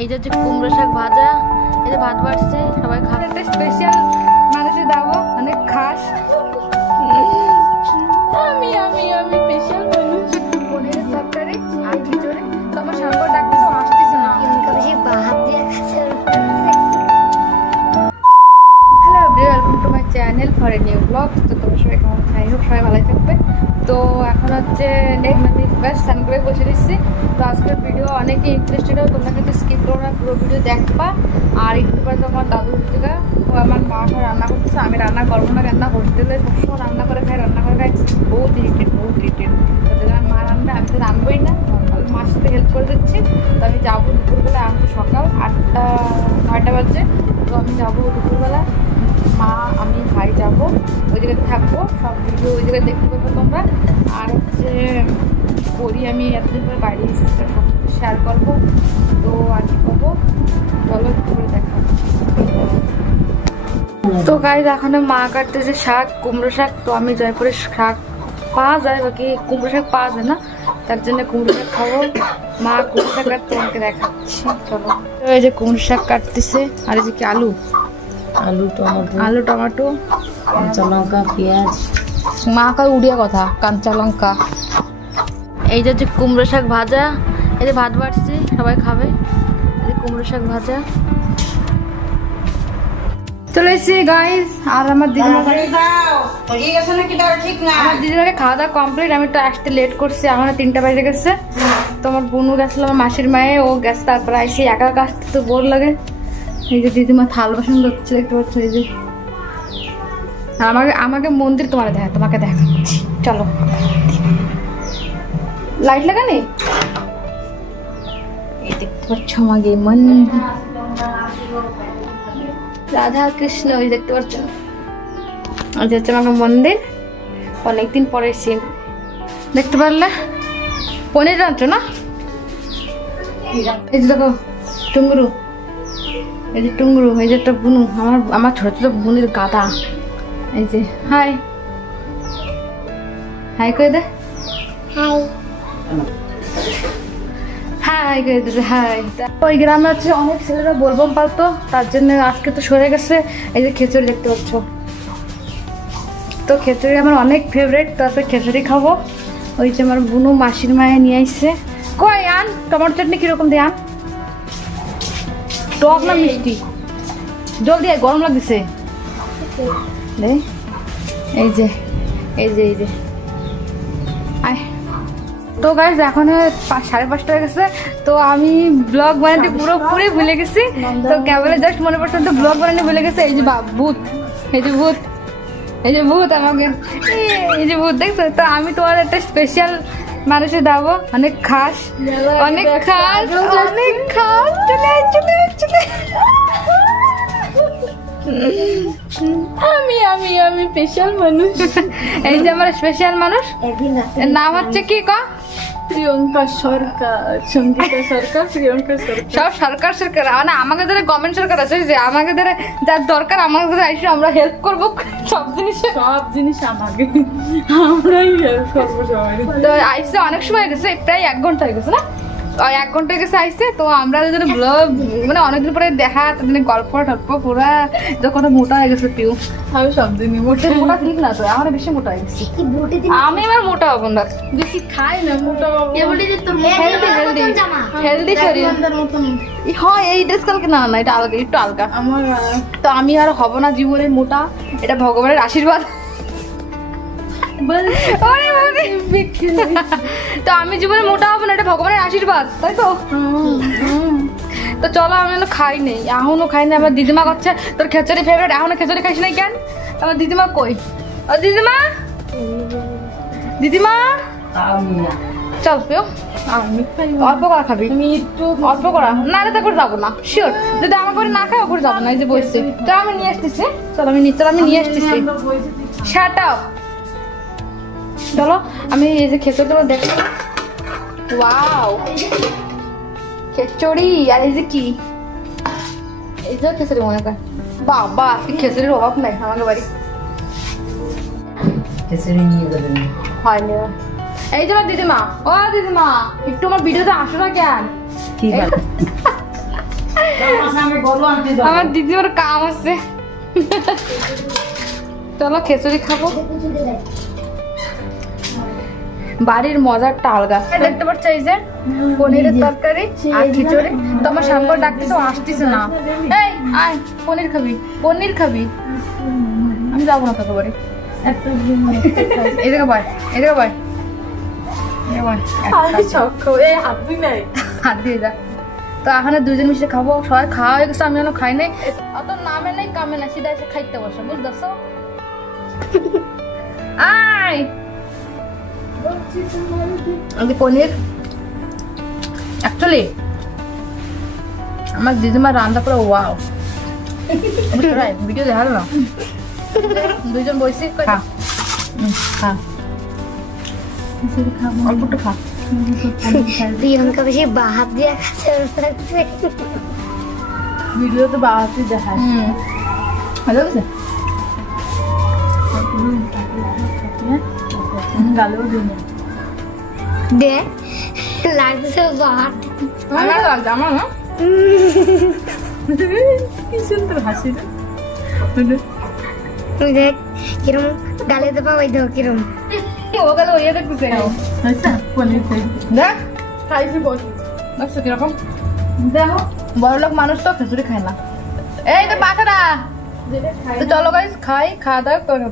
এই যে কুমড়ো শাক ভাজা, এই যে ভাত বাড়ছে, সবাই খাবে। একটা স্পেশাল মানুষের দাবো, অনেক খাস। আমি আমি আমি স্পেশাল মানুষ। পনিরের তরকারি আর খিচুড়ি। তো আমার সাম্বার ডাকতেছে, আসতেছে না। Hello everyone, welcome to my channel for a new blog. তো তোমার সবাই কেমন আছো? আই হোপ সবাই ভালো থাকবে। তো এখন হচ্ছে আমি ব্যাস স্নান করে বসে দিচ্ছি। তো আজকের ভিডিও অনেকে ইন্টারেস্টেড হবে, তোমরা কিন্তু স্কিপ করো না, পুরো ভিডিও দেখবা। আর একটু পরে তোমার দাদুর থেকে আমার মা এখন রান্না করতেছে, আমি রান্না করবো না, রান্না করতে হলে সবসময় রান্না করে খাই বহুত ইরিটেড। তো আমার মা রান্না, আমি তো রান্নবই না, মার সাথে হেল্প করে দিচ্ছি। তো আমি যাবো দুপুরবেলা, এখন সকাল 8-9টা বাজে। তো আমি যাবো দুপুরবেলা, মা আমি ভাই যাবো, ওই জায়গাতে থাকবো, সব ভিডিও ওই জায়গায় দেখতে পাবো তোমরা। আর হচ্ছে করি আমি এতদিন পরে বাইরে সব কিছু শেয়ার করবো। তো আর কি করবো, চলো করে দেখাবো। তো গাইজ এখন মা কাটতেছে শাক, কুমড়ো শাক। তো আমি জয়পুরে শাক পাওয়া যায়, বাকি কুমড়ো শাক পাওয়া যায় না, তার জন্য কুমড়ো শাক খাবো। মা কুমড়ো শাক কাটতে আমাকে দেখাচ্ছি, চলো। এই যে কুমড়ো শাক কাটতেছে, আর এই যে কি আলু টমেটো কাঁচা লঙ্কা পেঁয়াজ। মা কয় উড়িয়া কথা, কাঁচা লঙ্কা। এই যে কুমড়ো শাক ভাজা, এই যে ভাত বাড়ছি, সবাই খাবে। এই যে কুমড়ো শাক ভাজা চলে এসেছি গাইস। আর আমার দিদিমাকে খাওয়া দাওয়া কমপ্লিট। আমি তো আসতে লেট করছি, এখন 3টা বাজে গেছে। তোমার বোনও গেছিল, আমার মাসির মায়ে, ও গেছে, তারপরে আইসি একা একা আসতে তো বোর লাগে। এই যে দিদিমা থাল বাসন ধরছে, দেখতে পাচ্ছ। এই যে আমাকে মন্দির তোমাকে দেখাচ্ছি, চলো। লাইট লাগানি, এই দেখতে পাচ্ছ আমাকে মন্দির, রাধা কৃষ্ণ, ওই দেখতে পাচ্ছ। আর হচ্ছে আমাকে মন্দির, অনেকদিন পরে এসেছি, দেখতে পারলে। পনির রাঁধছো না? এই যে দেখো টুঙ্গুরু, এই যে টুঙ্গুরু, এই যে একটা বুনু, আমার ছোট ছোট বুনের গাদা। এই যে হাই হাই করে দে, হাই করে দিতে, হাই। ওই গ্রামে হচ্ছে অনেক ছেলেরা বোলবম পালতো, তার জন্য আজকে তো সরে গেছে। এই যে খিচুড়ি দেখতে পাচ্ছ, তো খিচুড়ি আমার অনেক ফেভারিট, তারপরে খিচুড়ি খাবো। ওই যে আমার বুনু মাসির মায়ে নিয়ে আসছে। কই আন টমেটো চাটনি কিরকম দিয়ে আন, টক না মিষ্টি? জলদি আয়, গরম লাগতেছে। এই যে আয়। তো গাইজ এখন 5:30 হয়ে গেছে। তো আমি ব্লগ বানাতে পুরোপুরি ভুলে গেছি। তো ক্যামেরা জাস্ট মনে পড়ছে, তো ব্লগ বানাতে ভুলে গেছে। এই যে ভূত, এই যে ভূত আমাকে, এই যে ভূত দেখছো। তো আমি তোমার একটা স্পেশাল মানুষের দাবো, অনেক খাস। চলে আমি স্পেশাল মানুষ। এই যে আমার স্পেশাল মানুষ, এর নাম হচ্ছে কি ক? প্রিয়ঙ্কা সরকার, সঙ্গীতা সরকার, প্রিয়ঙ্কা সরকার, সব সরকার। মানে আমাকে ধরে গভর্নমেন্ট সরকার আছে, যে আমাকে ধরে যার দরকার আমাকে ধরে আইসে আমরা হেল্প করবো, সব জিনিস আমাকে, আমরাই হেল্প করবো সবাই। তো আইসে অনেক সময় হয়ে গেছে, প্রায় 1 ঘন্টা হয়ে গেছে না, 1 ঘন্টা হয়ে গেছে আইসে। তো আমরা ব্লগ মানে অনেকদিন পরে দেখা, তাদের গল্প টল্প পুরা যখন মোটা হয়ে গেছে পিউ। আমি সব দিনই মোটা ঠিক না, তো আমার বেশি মোটা হয়ে গেছি। আমি এবার মোটা হবো না, বেশি খাই না, মোটা হেলদি শরীর হয়। এই ড্রেস কালকে না, এটা আলগা, একটু আলগা আমার। তো আমি আর হব না জীবনে মোটা, এটা ভগবানের আশীর্বাদ। তো আমি জীবনে মোটা হবো না, এটা ভগবানের আশীর্বাদ, তাই তো। তো চলো, আমি খাই নেই, এখনো খাই না। আমার দিদিমা করছে তোর খিচুড়ি ফেভারিট, এখনো খিচুড়ি খাইস নাই কেন? আমার দিদিমা কই? দিদিমা চল পেও, অল্প করা খাবি, অল্প করা না, তা করে যাবো না শিওর। যদি আমার করে না খাই, ওপরে যাবো না। এই যে বসছে, তো আমি নিয়ে আসতেছি, চলো আমি নিয়ে আসতেছি। শাট আপ, চলো। আমি এই যে খিচুড়ি তোমার দেখো, ওয়াও খিচুড়ি। আর এই যে কি, এই যে খিচুড়ি মনে কর, বাবা আজকে খিচুড়ির অভাব নাই আমাকে বাড়ি। খিচুড়ি নিয়ে যাবেন হয়নি। এই যে দিদিমা, ও দিদিমা একটু আমার ভিডিওতে আসো না কেন? আমার দিদির কাম আছে। চলো খিচুড়ি খাবো। বাড়ির মজারটা আলগা। দেখতে পাচ্ছ এই যে পনিরের তরকারি আর খিচুড়ি। তোমার সামনে ডাকতেছে, আসতেছে না। এই আয়, পনির খাবি? পনির খাবি? আমি যাবো না তোকে বাড়ি। এদিকে বয়, এদিকে বয়, হাত দিয়ে যা। তো এখানে দুজন মিশে খাবো। সবাই খাওয়া হয়ে গেছে, আমি এখনো খাই নাই। অত নামে নাই কামে না, সিধা এসে খাইতে বসে, বুঝতেছো? আয় পনির। অ্যাকচুয়ালি আমার দিদিমার রান্না পুরো ওয়াও। ভিডিও দেখালো না, দুইজন বসে খা। অল্প একটু খা। প্রিয়ঙ্কা বেশি বাহাত দিয়ে খাচ্ছে, ভিডিওতে বাহাতি দেখায়। ভালো লাগছে? গালেও দিন দে লাগছে বাহাত। আমার লাগছে, আমার না। কি সুন্দর হাসি রে। তুই দেখ কিরম গালে দেবা, ওই দেখো কিরম ও গেল ওই দেখতেছে। পনির দেখ খাইছি, বল দেখছো কিরকম। দেখো বড় লোক মানুষ তো খিচুড়ি খায় না। এই তো বাচ্চারা, তো চলো গাইস খাই, খাওয়া দাওয়া করে